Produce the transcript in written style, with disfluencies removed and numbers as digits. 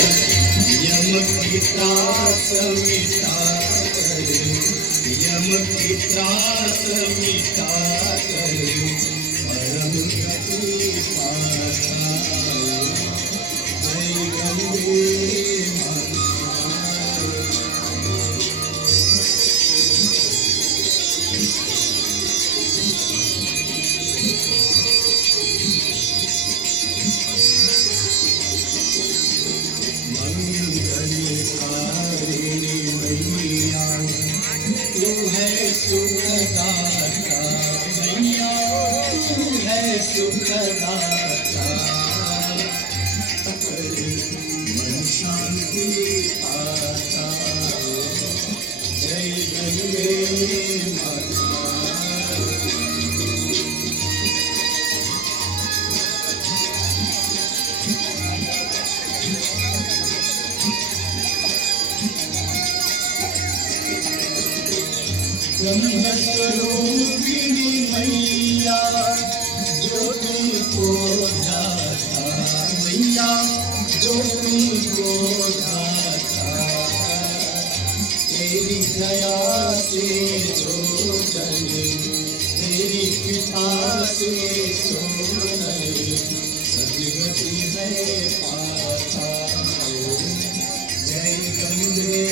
M की त्रास meta कर, यम की त्रास मिटा कर परम गति पाता। जय गंगे माता। मंगलकारिणी मैया तू है सुखदाता, मैया तू है सुखदाता। मन शांति पाता। जय गंगे माता। ब्रह्मस्वरूपिणी मैया जो तुमको ध्याता, मैया जो तुमको ध्याता। तेरी दया से जो जन, तेरी कृपा से सो नर सदगति है पाता। जय गंगे